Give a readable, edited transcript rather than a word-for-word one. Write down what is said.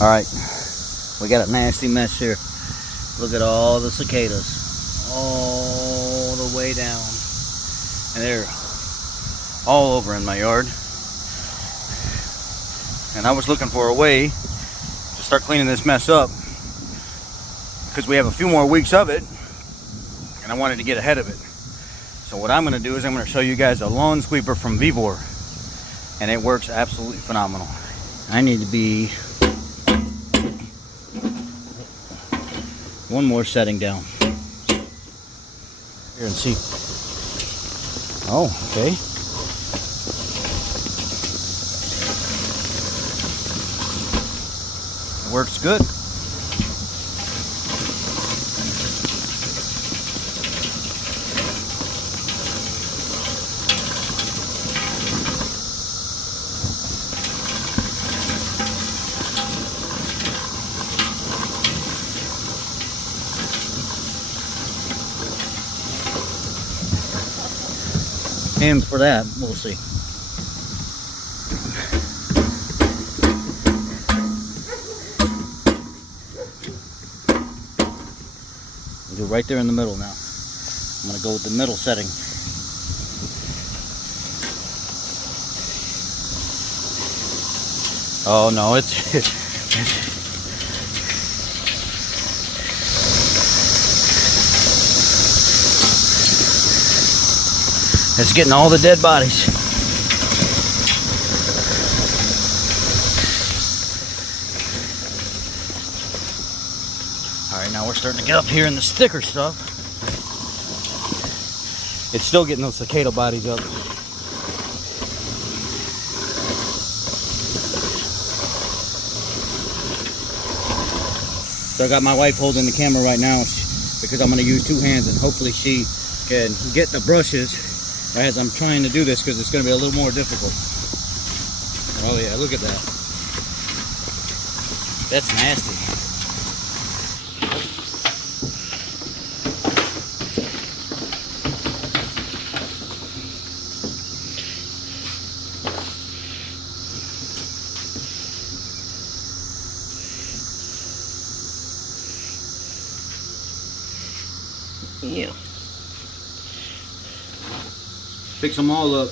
Alright, we got a nasty mess here. Look at all the cicadas all the way down, and they're all over in my yard. And I was looking for a way to start cleaning this mess up because we have a few more weeks of it and I wanted to get ahead of it. So what I'm going to do is I'm going to show you guys a lawn sweeper from Vevor, and it works absolutely phenomenal. I need to be one more setting down here and see. Oh, okay. It works good. And for that, we'll see. We'll go right there in the middle now. I'm going to go with the middle setting. Oh no, it's it's getting all the dead bodies. Alright, now we're starting to get up here in this thicker stuff. It's still getting those cicada bodies up. So I got my wife holding the camera right now because I'm going to use two hands, and hopefully she can get the brushes as I'm trying to do this, because it's going to be a little more difficult. Oh yeah, look at that. That's nasty. Yeah. Fix them all up.